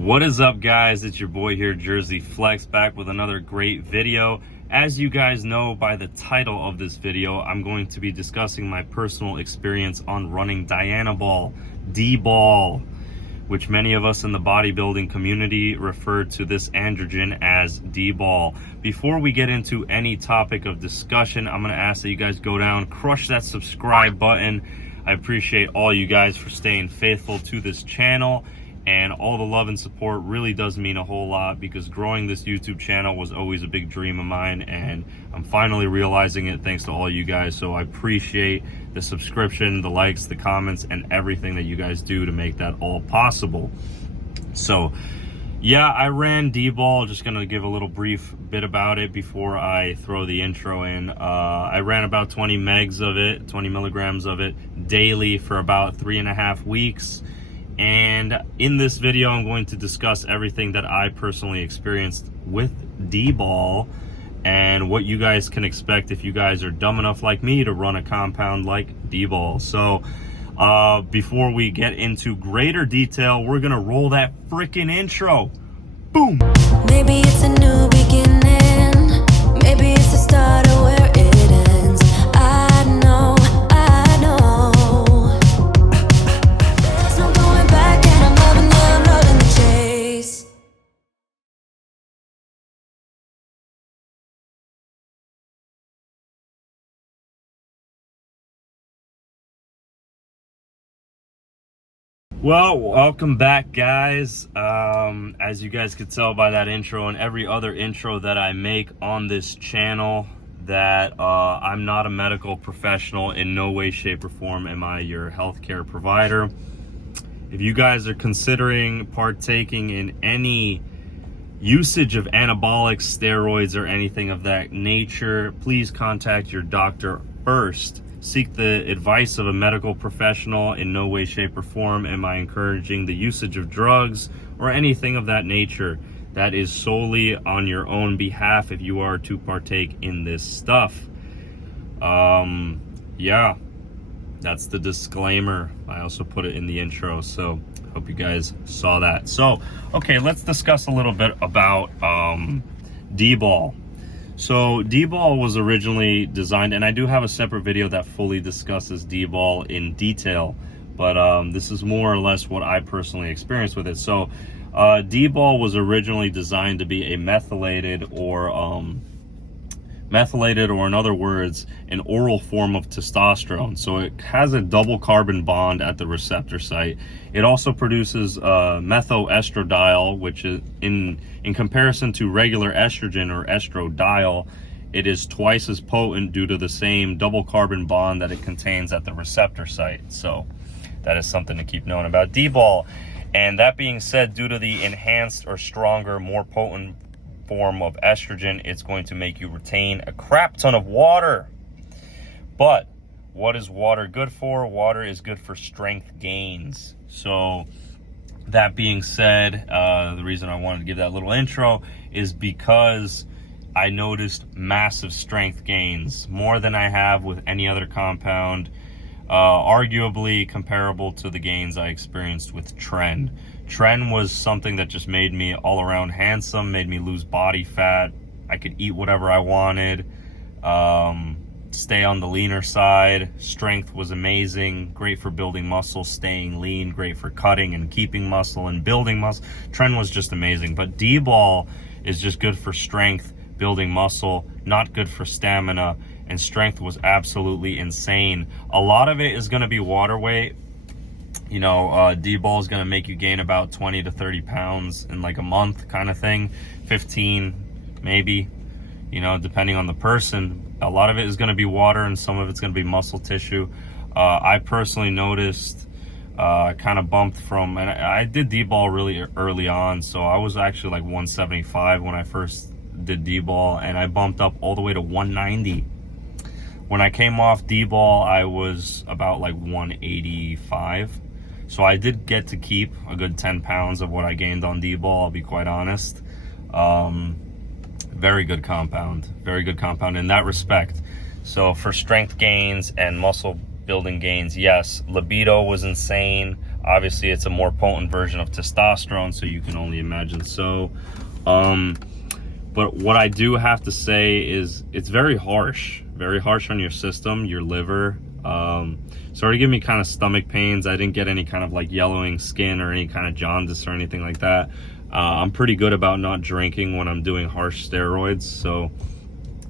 What is up, guys? It's your boy here, Jersey Flex, back with another great video. As you guys know by the title of this video, I'm going to be discussing my personal experience on running Dianabol, DBOL, which many of us in the bodybuilding community refer to this androgen as DBOL. Before we get into any topic of discussion, I'm going to ask that you guys go down, crush that subscribe button. I appreciate all you guys for staying faithful to this channel. And all the love and support really does mean a whole lot, because growing this YouTube channel was always a big dream of mine, and I'm finally realizing it thanks to all you guys. So I appreciate the subscription, the likes, the comments, and everything that you guys do to make that all possible. So yeah, I ran DBOL. Just gonna give a little brief bit about it before I throw the intro in. I ran about 20 milligrams of it daily for about 3.5 weeks. And in this video, I'm going to discuss everything that I personally experienced with DBOL and what you guys can expect if you guys are dumb enough like me to run a compound like DBOL. So before we get into greater detail, we're gonna roll that freaking intro. Boom. Maybe it's a new beginning. Maybe it's the start of where it ends. I know. There's no going back, and I'm loving the chase. Well, welcome back, guys. As you guys could tell by that intro and every other intro that I make on this channel, that I'm not a medical professional. In no way, shape, or form am I your healthcare provider. If you guys are considering partaking in any usage of anabolic steroids or anything of that nature, please contact your doctor first. Seek the advice of a medical professional. In no way, shape, or form am I encouraging the usage of drugs or anything of that nature. That is solely on your own behalf if you are to partake in this stuff. Yeah, that's the disclaimer. I also put it in the intro, so hope you guys saw that. So, okay, let's discuss a little bit about DBOL. So DBOL was originally designed, and I do have a separate video that fully discusses DBOL in detail, but this is more or less what I personally experienced with it. So DBOL was originally designed to be a methylated, or in other words, an oral form of testosterone. So it has a double carbon bond at the receptor site. It also produces methoestradiol, which is in comparison to regular estrogen or estradiol, it is twice as potent due to the same double carbon bond that it contains at the receptor site. So that is something to keep knowing about DBOL. And that being said, due to the enhanced or stronger, more potent form of estrogen, it's going to make you retain a crap ton of water. But what is water good for? Water is good for strength gains. So that being said, the reason I wanted to give that little intro is because I noticed massive strength gains, more than I have with any other compound, arguably comparable to the gains I experienced with Tren. Tren was something that just made me all around handsome, made me lose body fat. I could eat whatever I wanted, stay on the leaner side. Strength was amazing, great for building muscle, staying lean, great for cutting and keeping muscle and building muscle. Tren was just amazing. But DBOL is just good for strength, building muscle, not good for stamina, and strength was absolutely insane. A lot of it is going to be water weight. You know, DBOL is going to make you gain about 20 to 30 pounds in like a month kind of thing, 15 maybe, you know, depending on the person. A lot of it is going to be water, and some of it's going to be muscle tissue. I personally noticed kind of bumped from, and I did DBOL really early on, so I was actually like 175 when I first did DBOL, and I bumped up all the way to 190. When I came off DBOL, I was about like 185. So I did get to keep a good 10 pounds of what I gained on DBOL, I'll be quite honest. Very good compound in that respect. So for strength gains and muscle building gains, yes, libido was insane. Obviously, it's a more potent version of testosterone, so you can only imagine. So, but what I do have to say is it's very harsh on your system, your liver. Started giving me kind of stomach pains. I didn't get any kind of like yellowing skin or any kind of jaundice or anything like that. I'm pretty good about not drinking when I'm doing harsh steroids, so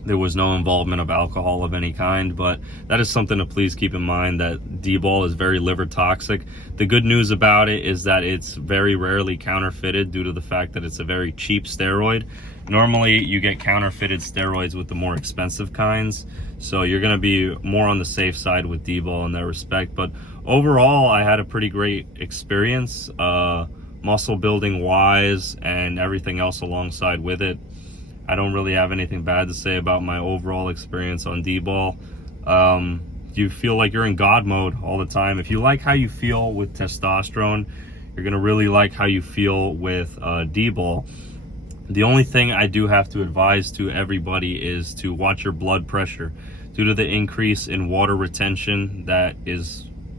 there was no involvement of alcohol of any kind. But that is something to please keep in mind, that DBOL is very liver toxic. The good news about it is that it's very rarely counterfeited due to the fact that it's a very cheap steroid. Normally you get counterfeited steroids with the more expensive kinds, so you're going to be more on the safe side with DBOL in that respect. But overall, I had a pretty great experience, muscle building wise and everything else alongside with it. I don't really have anything bad to say about my overall experience on DBOL. You feel like you're in God mode all the time. If you like how you feel with testosterone, you're gonna really like how you feel with DBOL. The only thing I do have to advise to everybody is to watch your blood pressure. Due to the increase in water retention that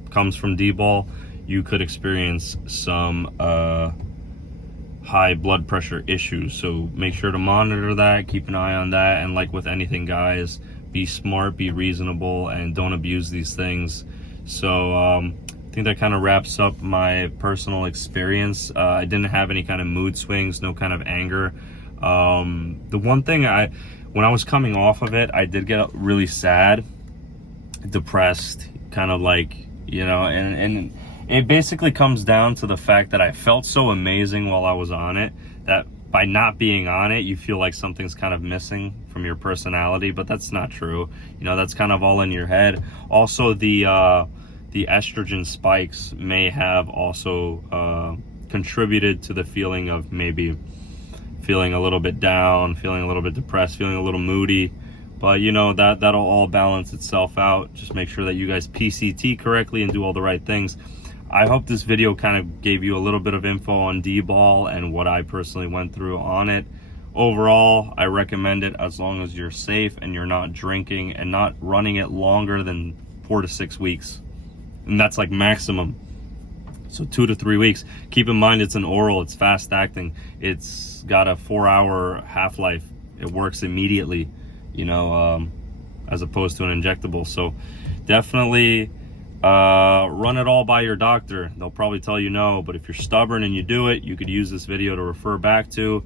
comes from DBOL, you could experience some high blood pressure issues. So make sure to monitor that, keep an eye on that, and like with anything, guys, be smart, be reasonable, and don't abuse these things. So I think that kind of wraps up my personal experience. I didn't have any kind of mood swings, no kind of anger. The one thing, when I was coming off of it, I did get really sad, depressed, kind of like, you know, and it basically comes down to the fact that I felt so amazing while I was on it, that by not being on it, you feel like something's kind of missing from your personality, but that's not true. You know, that's kind of all in your head. Also, the estrogen spikes may have also contributed to the feeling of maybe feeling a little bit down, feeling a little bit depressed, feeling a little moody. But you know, that'll all balance itself out. Just make sure that you guys PCT correctly and do all the right things. I hope this video kind of gave you a little bit of info on DBOL and what I personally went through on it. Overall, I recommend it as long as you're safe and you're not drinking and not running it longer than 4 to 6 weeks. And that's like maximum. So 2 to 3 weeks. Keep in mind, it's an oral, it's fast acting. It's got a 4-hour half-life. It works immediately, you know, as opposed to an injectable. So definitely run it all by your doctor. They'll probably tell you no, but if you're stubborn and you do it, you could use this video to refer back to.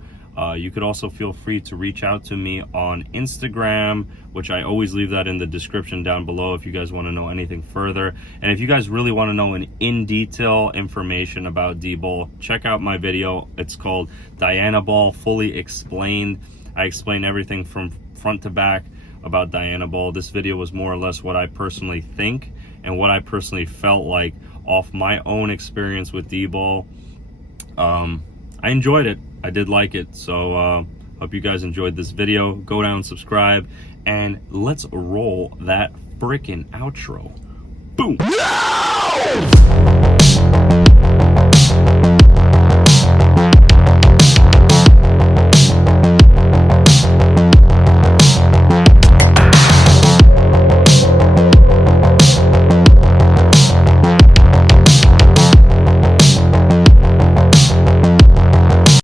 You could also feel free to reach out to me on Instagram, which I always leave that in the description down below if you guys want to know anything further. And if you guys really want to know an in-detail information about DBOL, check out my video. It's called Dianabol Fully Explained. I explain everything from front to back about Dianabol. This video was more or less what I personally think and what I personally felt like off my own experience with DBOL. I enjoyed it. I did like it. So hope you guys enjoyed this video. Go down, subscribe, and let's roll that freaking outro. Boom. No!